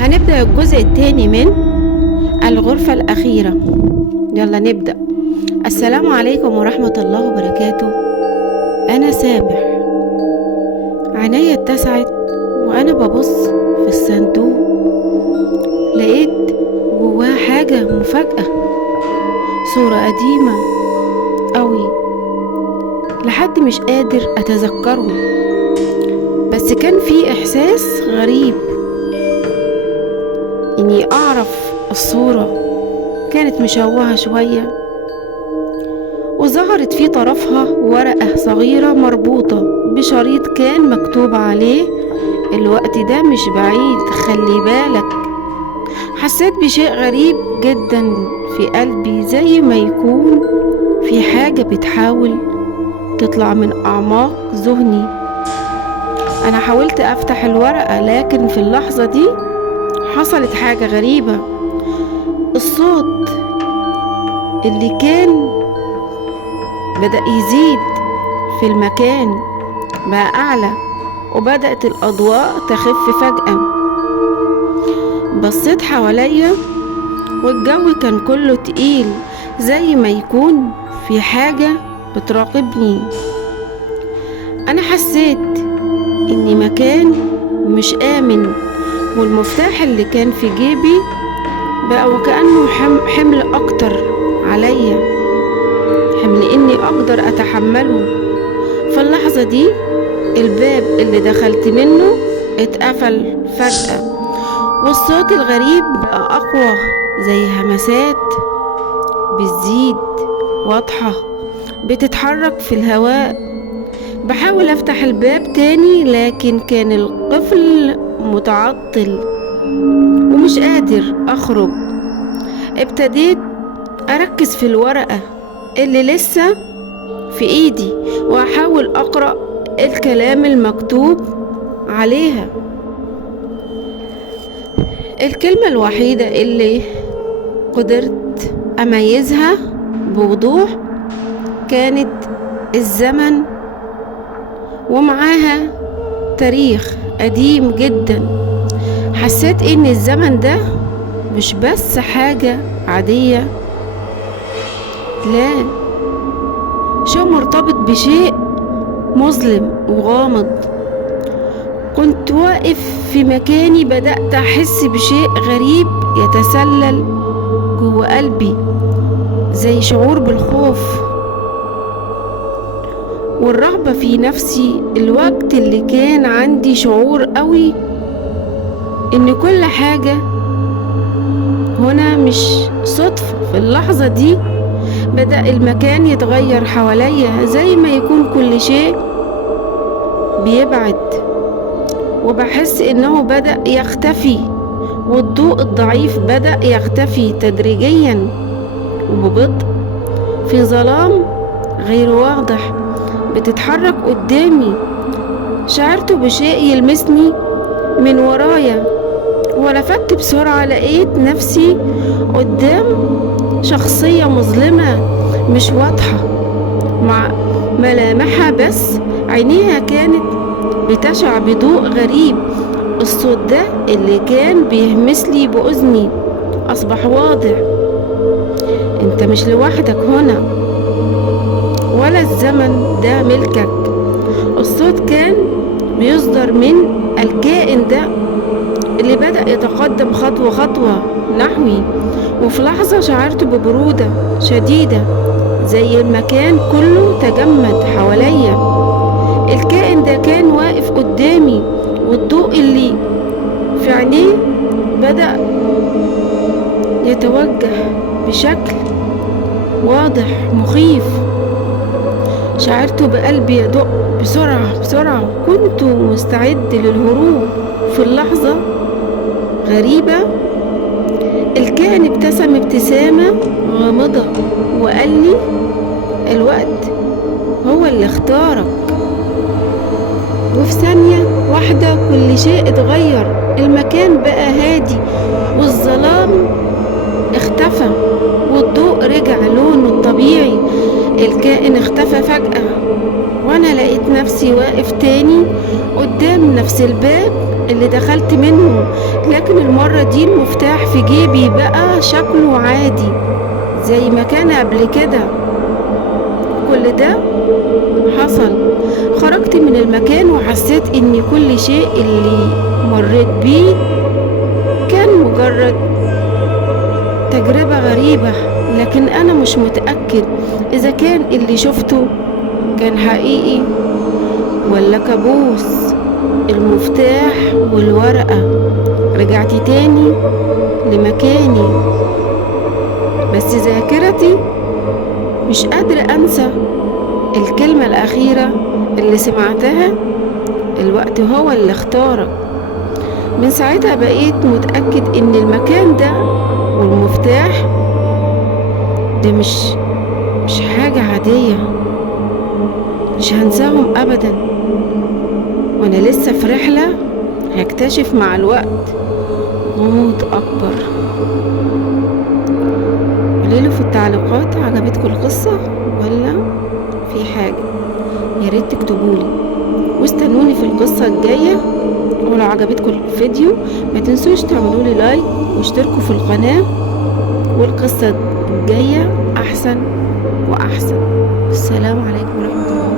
هنبدأ الجزء الثاني من الغرفة الأخيرة. يلا نبدأ. السلام عليكم ورحمة الله وبركاته. أنا سامح. عينيا اتسعت وأنا ببص في الصندوق، لقيت جواه حاجة مفاجأة، صورة قديمة قوي لحد مش قادر أتذكره، بس كان في إحساس غريب إني أعرف الصورة. كانت مشوهة شوية وظهرت في طرفها ورقة صغيرة مربوطة بشريط كان مكتوب عليه: الوقت ده مش بعيد، خلي بالك. حسيت بشيء غريب جدا في قلبي، زي ما يكون في حاجة بتحاول تطلع من أعماق ذهني. أنا حاولت أفتح الورقة، لكن في اللحظة دي حصلت حاجة غريبة. الصوت اللي كان بدأ يزيد في المكان بقى أعلى، وبدأت الأضواء تخف فجأة. بصيت حواليا والجو كان كله تقيل، زي ما يكون في حاجة بتراقبني. أنا حسيت إني مكان مش آمن، والمفتاح اللي كان في جيبي بقى وكأنه حمل أكتر عليا، حمل إني أقدر أتحمله. في اللحظة دي الباب اللي دخلت منه اتقفل فجأة، والصوت الغريب بقى أقوى، زي همسات بتزيد واضحة بتتحرك في الهواء. بحاول أفتح الباب تاني، لكن كان القفل متعطل ومش قادر أخرج. ابتديت أركز في الورقة اللي لسه في إيدي، وأحاول أقرأ الكلام المكتوب عليها. الكلمة الوحيدة اللي قدرت أميزها بوضوح كانت الزمن، ومعاها تاريخ قديم جدا. حسيت ان الزمن ده مش بس حاجة عادية، لا، شيء مرتبط بشيء مظلم وغامض. كنت واقف في مكاني، بدأت أحس بشيء غريب يتسلل جوه قلبي، زي شعور بالخوف والرغبة في نفسي. الوقت اللي كان عندي شعور قوي ان كل حاجة هنا مش صدفة. في اللحظة دي بدأ المكان يتغير حواليا، زي ما يكون كل شيء بيبعد، وبحس انه بدأ يختفي، والضوء الضعيف بدأ يختفي تدريجيا وببطء في ظلام غير واضح بتتحرك قدامي. شعرت بشيء يلمسني من ورايا، ولفت بسرعة، لقيت نفسي قدام شخصية مظلمة مش واضحة مع ملامحها، بس عينيها كانت بتشع بضوء غريب. الصوت ده اللي كان بيهمس لي بأذني أصبح واضح: انت مش لوحدك هنا، ولا الزمن ده ملكك. الصوت كان بيصدر من الكائن ده اللي بدأ يتقدم خطوة خطوة نحوي، وفي لحظة شعرت ببرودة شديدة، زي المكان كله تجمد حواليا. الكائن ده كان واقف قدامي، والضوء اللي في عينيه بدأ يتوجه بشكل واضح مخيف. شعرت بقلبي يدق بسرعة بسرعة، كنت مستعد للهروب. في اللحظة غريبة الكائن ابتسم ابتسامة غامضة وقال لي: الوقت هو اللي اختارك. وفي ثانية واحدة كل شيء اتغير. المكان بقى هادي، والظلام اختفى، والضوء رجع لونه الطبيعي. الكائن اختفى فجأة، وانا لقيت نفسي نفسي واقف تاني قدام نفس الباب اللي دخلت منه، لكن المرة دي المفتاح في جيبي بقى شكله عادي زي ما كان قبل كده. كل ده حصل، خرجت من المكان وحسيت ان كل شيء اللي مريت بيه كان مجرد تجربة غريبة، لكن انا مش متأكد اذا كان اللي شفته كان حقيقي ولا كابوس. المفتاح والورقة، رجعت تاني لمكاني، بس ذاكرتي مش قادرة انسى الكلمة الأخيرة اللي سمعتها: الوقت هو اللي اختارك. من ساعتها بقيت متأكد ان المكان ده والمفتاح ده مش حاجة عادية، مش هنساهم أبدا. وانا لسه في رحلة هكتشف مع الوقت غموض أكبر. قوليلي في التعليقات عجبتكم القصة ولا في حاجة، ياريت تكتبولي واستنوني في القصة الجاية. ولو عجبتكم الفيديو ما تنسوش تعملولي لايك واشتركوا في القناة، والقصة الجاية أحسن وأحسن. السلام عليكم ورحمة الله.